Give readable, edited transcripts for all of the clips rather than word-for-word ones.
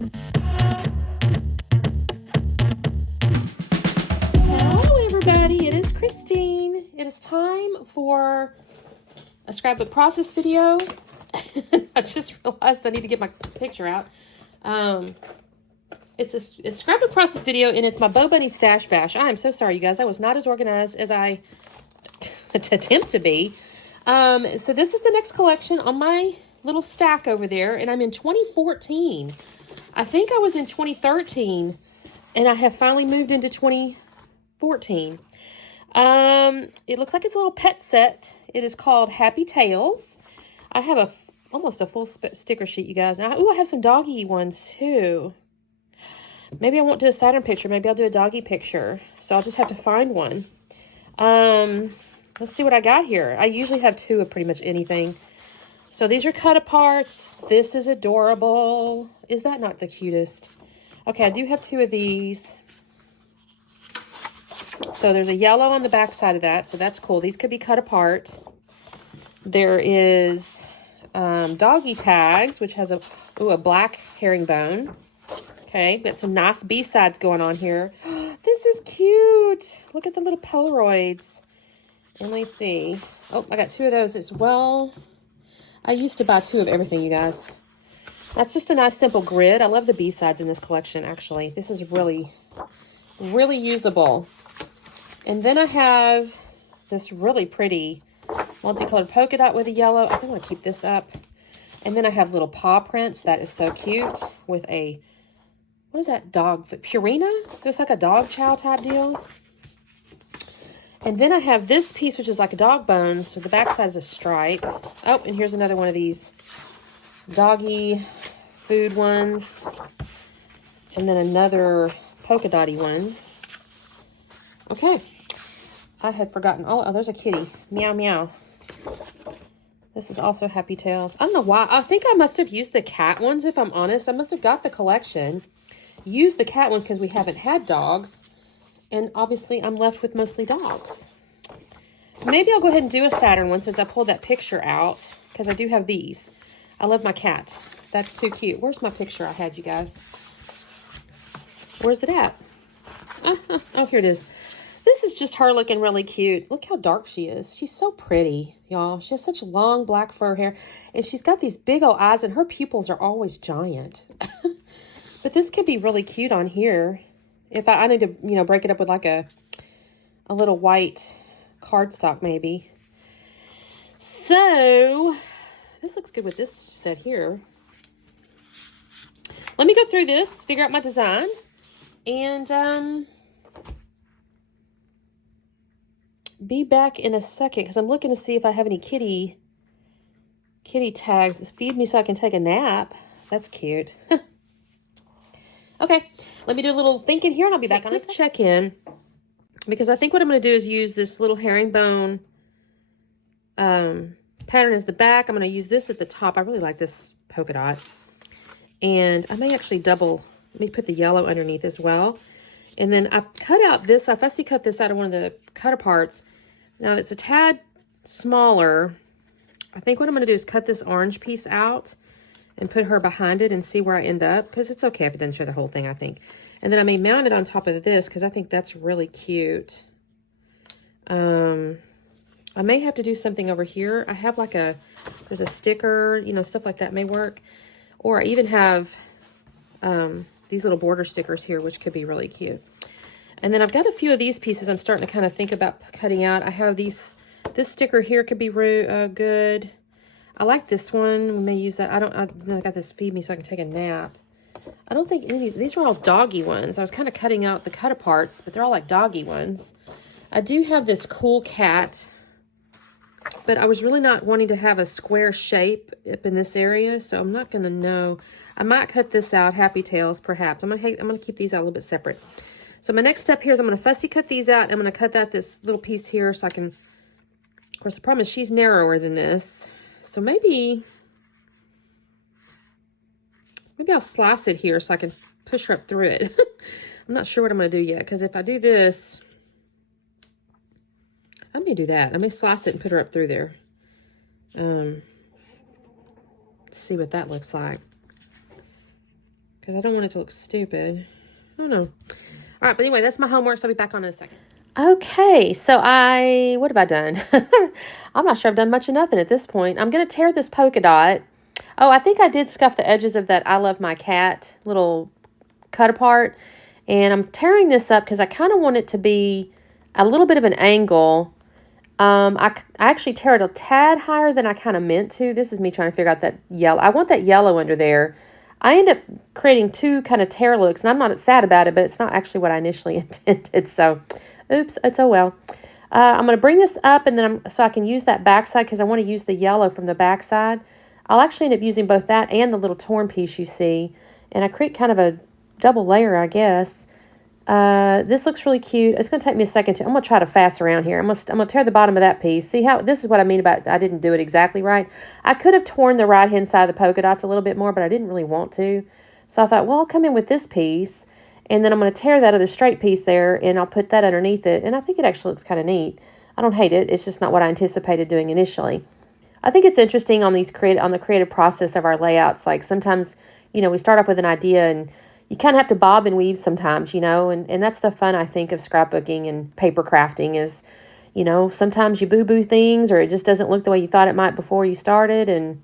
Hello everybody, it is Christine. It is time for a scrapbook process video. I just realized I need to get my picture out. It's a scrapbook process video, and it's my BoBunny stash bash. I am so sorry, you guys. I was not as organized as I attempt to be. So this is the next collection on my little stack over there, and I'm in 2014. I think I was in 2013, and I have finally moved into 2014. It looks like it's a little pet set. It is called Happy Tales. I have almost a full sticker sheet, you guys. I have some doggy ones too. Maybe I won't do a Saturn picture. Maybe I'll do a doggy picture. So I'll just have to find one. Let's see what I got here. I usually have two of pretty much anything. So these are cut aparts. This is adorable. Is that not the cutest? Okay, I do have two of these. So there's a yellow on the back side of that. So that's cool. These could be cut apart. There is doggy tags, which has a black herringbone. Okay, got some nice B-sides going on here. This is cute. Look at the little Polaroids. And let me see. Oh, I got two of those as well. I used to buy two of everything, you guys. That's just a nice simple grid. I love the B-sides in this collection, actually. This is really, really usable. And then I have this really pretty multicolored polka dot with a yellow. I think I'm going to keep this up. And then I have little paw prints. That is so cute. With a, what is that dog? Purina? Looks like a dog chow type deal. And then I have this piece, which is like a dog bone. So the back side is a stripe. Oh, and here's another one of these doggy food ones. And then another polka dotty one. Okay. I had forgotten. Oh, there's a kitty. Meow, meow. This is also Happy Tales. I don't know why. I think I must have used the cat ones, if I'm honest. I must have got the collection. Used the cat ones because we haven't had dogs. And obviously, I'm left with mostly dogs. Maybe I'll go ahead and do a Saturn one since I pulled that picture out. Because I do have these. I love my cat. That's too cute. Where's my picture I had, you guys? Where's it at? Oh, here it is. This is just her looking really cute. Look how dark she is. She's so pretty, y'all. She has such long black fur hair. And she's got these big old eyes. And her pupils are always giant. But this could be really cute on here. If I need to, break it up with like a little white cardstock maybe. So, this looks good with this set here. Let me go through this, figure out my design, and be back in a second because I'm looking to see if I have any kitty tags that feed me so I can take a nap. That's cute. Okay, let me do a little thinking here, and I'll be back on a check-in. Because I think what I'm going to do is use this little herringbone pattern as the back. I'm going to use this at the top. I really like this polka dot. And I may actually let me put the yellow underneath as well. And then I cut out this. I fussy cut this out of one of the cut aparts. Now, it's a tad smaller. I think what I'm going to do is cut this orange piece out and put her behind it and see where I end up. Because it's okay if it doesn't show the whole thing, I think. And then I may mount it on top of this because I think that's really cute. I may have to do something over here. I have like there's a sticker, stuff like that may work. Or I even have these little border stickers here, which could be really cute. And then I've got a few of these pieces I'm starting to kind of think about cutting out. I have this sticker here could be good. I like this one. We may use that. I got this feed me so I can take a nap. I don't think any of these are all doggy ones. I was kind of cutting out the cut aparts, but they're all like doggy ones. I do have this cool cat, but I was really not wanting to have a square shape up in this area, so I'm not going to know. I might cut this out, Happy Tales, perhaps. I'm gonna keep these out a little bit separate. So my next step here is I'm going to fussy cut these out. I'm going to cut out this little piece here so I can, of course, the problem is she's narrower than this. So maybe I'll slice it here so I can push her up through it. I'm not sure what I'm going to do yet, because if I do this, I may do that. I may slice it and put her up through there. See what that looks like. because I don't want it to look stupid. I don't know. All right, but anyway, that's my homework, so I'll be back on in a second. Okay, so what have I done? I'm not sure I've done much of nothing at this point. I'm going to tear this polka dot. Oh, I think I did scuff the edges of that I Love My Cat little cut apart. And I'm tearing this up because I kind of want it to be a little bit of an angle. I actually tear it a tad higher than I kind of meant to. This is me trying to figure out that yellow. I want that yellow under there. I end up creating two kind of tear looks, and I'm not sad about it, but it's not actually what I initially intended. So, oops, it's oh well. I'm going to bring this up, and then so I can use that backside because I want to use the yellow from the backside. I'll actually end up using both that and the little torn piece you see, and I create kind of a double layer, I guess. This looks really cute. It's going to take me a second to, I'm going to try to fast around here. I'm going to tear the bottom of that piece. See how, this is what I mean about I didn't do it exactly right. I could have torn the right-hand side of the polka dots a little bit more, but I didn't really want to. So I thought, well, I'll come in with this piece, and then I'm going to tear that other straight piece there, and I'll put that underneath it. And I think it actually looks kind of neat. I don't hate it. It's just not what I anticipated doing initially. I think it's interesting on the creative process of our layouts. Like sometimes, you know, we start off with an idea and you kind of have to bob and weave sometimes, you know, and that's the fun, I think, of scrapbooking and paper crafting is, you know, sometimes you boo-boo things or it just doesn't look the way you thought it might before you started, and,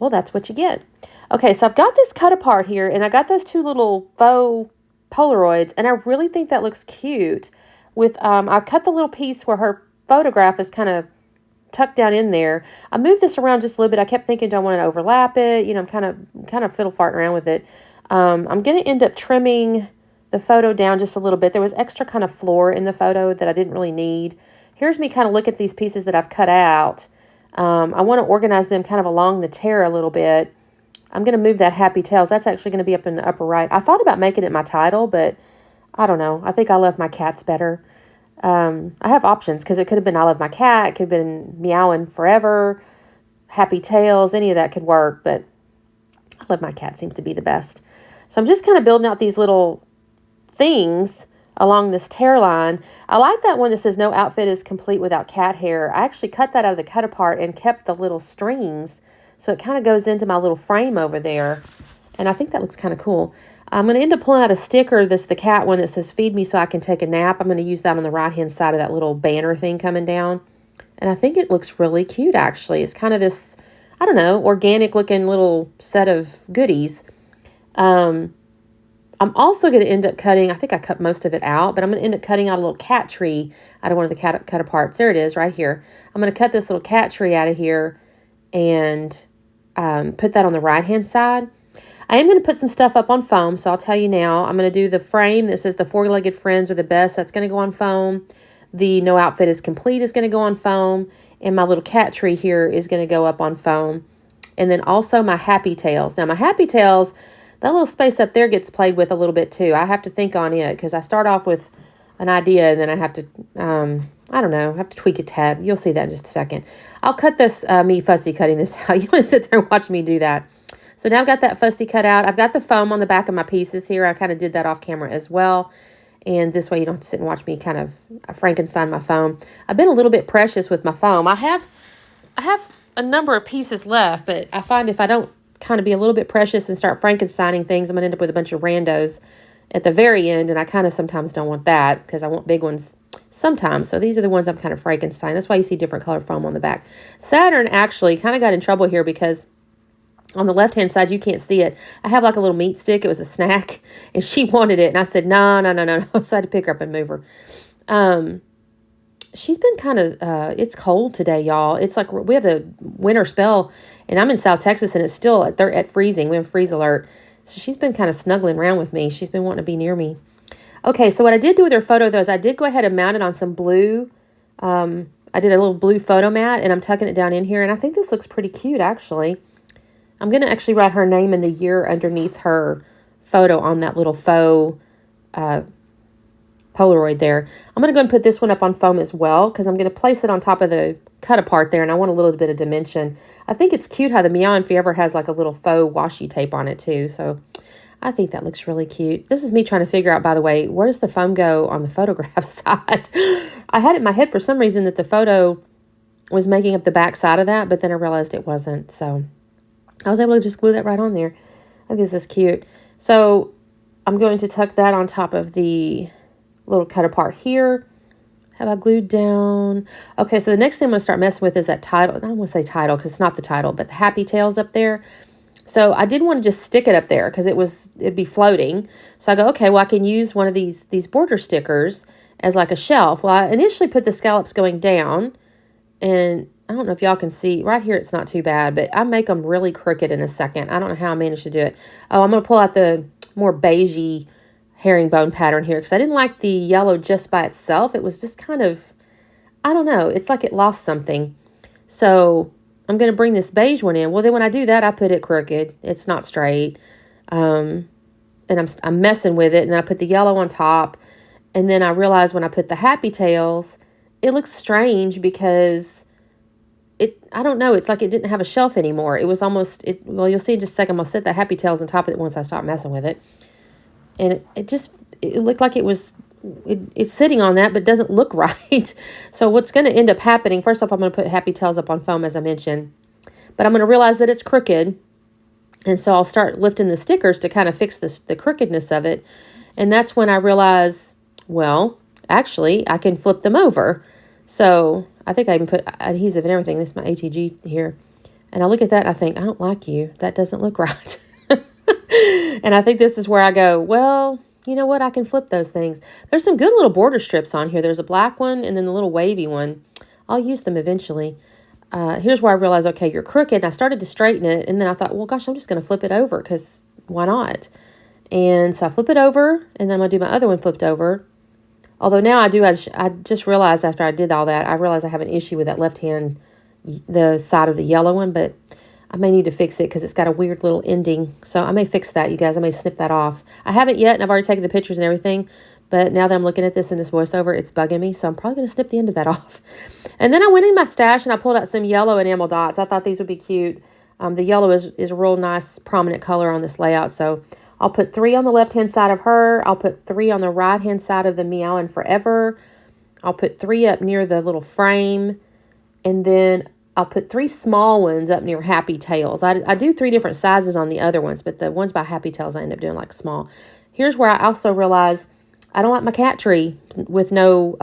well, that's what you get. Okay, so I've got this cut apart here, and I got those two little faux Polaroids, and I really think that looks cute. With I cut the little piece where her photograph is kind of tucked down in there. I moved this around just a little bit. I kept thinking, do I want to overlap it? You know, I'm kind of fiddle farting around with it. I'm going to end up trimming the photo down just a little bit. There was extra kind of floor in the photo that I didn't really need. Here's me kind of look at these pieces that I've cut out. I want to organize them kind of along the tear a little bit. I'm going to move that Happy Tails. That's actually going to be up in the upper right. I thought about making it my title, but I don't know. I think I Love My Cats better. I have options because it could have been I Love My Cat. It could have been Meowing Forever, Happy Tails. Any of that could work, but I Love My Cat seems to be the best. So I'm just kind of building out these little things along this tear line. I like that one that says no outfit is complete without cat hair. I actually cut that out of the cut apart and kept the little strings. So it kind of goes into my little frame over there. And I think that looks kind of cool. I'm going to end up pulling out a sticker. This the cat one that says feed me so I can take a nap. I'm going to use that on the right-hand side of that little banner thing coming down. And I think it looks really cute, actually. It's kind of this, I don't know, organic looking little set of goodies. I'm also going to end up cutting, I think I cut most of it out, but I'm going to end up cutting out a little cat tree out of one of the cut aparts. There it is right here. I'm going to cut this little cat tree out of here and put that on the right-hand side. I am going to put some stuff up on foam, so I'll tell you now. I'm going to do the frame that says the four-legged friends are the best. That's going to go on foam. The no outfit is complete is going to go on foam. And my little cat tree here is going to go up on foam. And then also my Happy Tails. Now, my Happy Tails, that little space up there gets played with a little bit too. I have to think on it because I start off with an idea and then I have to, I don't know, I have to tweak a tad. You'll see that in just a second. I'll cut this, me fussy cutting this out. You want to sit there and watch me do that. So now I've got that fussy cut out. I've got the foam on the back of my pieces here. I kind of did that off camera as well. And this way you don't have to sit and watch me kind of Frankenstein my foam. I've been a little bit precious with my foam. I have a number of pieces left, but I find if I don't kind of be a little bit precious and start Frankensteining things, I'm going to end up with a bunch of randos at the very end, and I kind of sometimes don't want that because I want big ones sometimes. So these are the ones I'm kind of Frankenstein. That's why you see different color foam on the back. Saturn actually kind of got in trouble here because on the left-hand side, you can't see it. I have like a little meat stick. It was a snack, and she wanted it, and I said, no. So I had to pick her up and move her. She's been kind of, it's cold today, y'all. It's like we have the winter spell, and I'm in South Texas, and it's still at freezing. We have a freeze alert. So she's been kind of snuggling around with me. She's been wanting to be near me. Okay, so what I did do with her photo, though, is I did go ahead and mount it on some blue. I did a little blue photo mat, and I'm tucking it down in here, and I think this looks pretty cute, actually. I'm going to actually write her name and the year underneath her photo on that little faux Polaroid there. I'm going to go and put this one up on foam as well because I'm going to place it on top of the cut apart there, and I want a little bit of dimension. I think it's cute how the Meow and Forever has like a little faux washi tape on it too, so I think that looks really cute. This is me trying to figure out, by the way, where does the foam go on the photograph side? I had it in my head for some reason that the photo was making up the back side of that, but then I realized it wasn't, so I was able to just glue that right on there. I think this is cute. So I'm going to tuck that on top of the little cut apart here. Have I glued down? Okay, so the next thing I'm going to start messing with is that title. I don't want to say title because it's not the title, but the Happy Tails up there. So I didn't want to just stick it up there because it'd be floating. So I go, okay, well, I can use one of these border stickers as like a shelf. Well, I initially put the scallops going down, and I don't know if y'all can see. Right here, it's not too bad, but I make them really crooked in a second. I don't know how I managed to do it. Oh, I'm going to pull out the more beigey herringbone pattern here because I didn't like the yellow just by itself. It was just kind of, I don't know. It's like it lost something. So I'm going to bring this beige one in. Well, then when I do that, I put it crooked. It's not straight. And I'm messing with it. And then I put the yellow on top. And then I realized when I put the Happy Tails, it looks strange because I don't know. It's like it didn't have a shelf anymore. It was almost, well, you'll see in just a second. I'll set the Happy Tails on top of it once I stop messing with it. And it looked like it's sitting on that, but doesn't look right. So what's going to end up happening, first off, I'm going to put Happy Tails up on foam, as I mentioned. But I'm going to realize that it's crooked. And so I'll start lifting the stickers to kind of fix the crookedness of it. And that's when I realize, well, actually, I can flip them over. So I think I even put adhesive and everything. This is my ATG here. And I look at that and I think, I don't like you. That doesn't look right. And I think this is where I go, well, you know what? I can flip those things. There's some good little border strips on here. There's a black one and then the little wavy one. I'll use them eventually. Here's where I realized, okay, you're crooked. And I started to straighten it. And then I thought, well, gosh, I'm just going to flip it over because why not? And so I flip it over and then I'm going to do my other one flipped over. Although now I just realized after I did all that, I realized I have an issue with that left hand, the side of the yellow one, but I may need to fix it because it's got a weird little ending. So I may fix that, you guys. I may snip that off. I haven't yet, and I've already taken the pictures and everything. But now that I'm looking at this in this voiceover, it's bugging me. So I'm probably going to snip the end of that off. And then I went in my stash and I pulled out some yellow enamel dots. I thought these would be cute. The yellow is a real nice prominent color on this layout. So I'll put 3 on the left-hand side of her. I'll put 3 on the right-hand side of the Meowing Forever. I'll put 3 up near the little frame. And then I'll put 3 small ones up near Happy Tails. I do 3 different sizes on the other ones, but the ones by Happy Tails I end up doing like small. Here's where I also realize I don't like my cat tree with no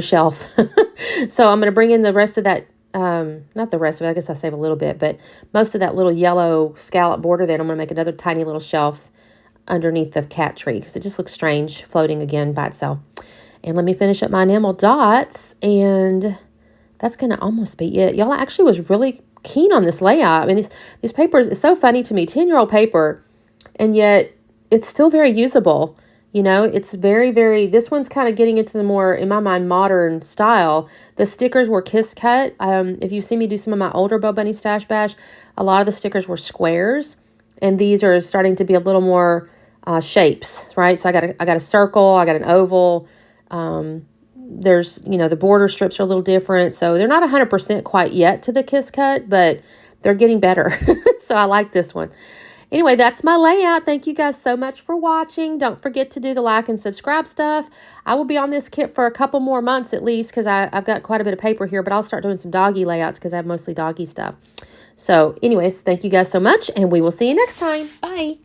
shelf. So I'm going to bring in the rest of that, not the rest of it, I guess I save a little bit, but most of that little yellow scallop border there. I'm going to make another tiny little shelf underneath the cat tree because it just looks strange floating again by itself. And let me finish up my enamel dots, and that's going to almost be it. Y'all, I actually was really keen on this layout. I mean, these papers, it's so funny to me, 10-year-old paper, and yet it's still very usable. You know, it's very, very, this one's kind of getting into the more, in my mind, modern style. The stickers were kiss cut. If you see me do some of my older BoBunny Stash Bash, a lot of the stickers were squares, and these are starting to be a little more shapes, right? So I got a circle, I got an oval. There's, you know, the border strips are a little different. So they're not 100% quite yet to the kiss cut, but they're getting better. So I like this one. Anyway, that's my layout. Thank you guys so much for watching. Don't forget to do the like and subscribe stuff. I will be on this kit for a couple more months at least because I've got quite a bit of paper here, but I'll start doing some doggy layouts because I have mostly doggy stuff. So anyways, thank you guys so much, and we will see you next time. Bye.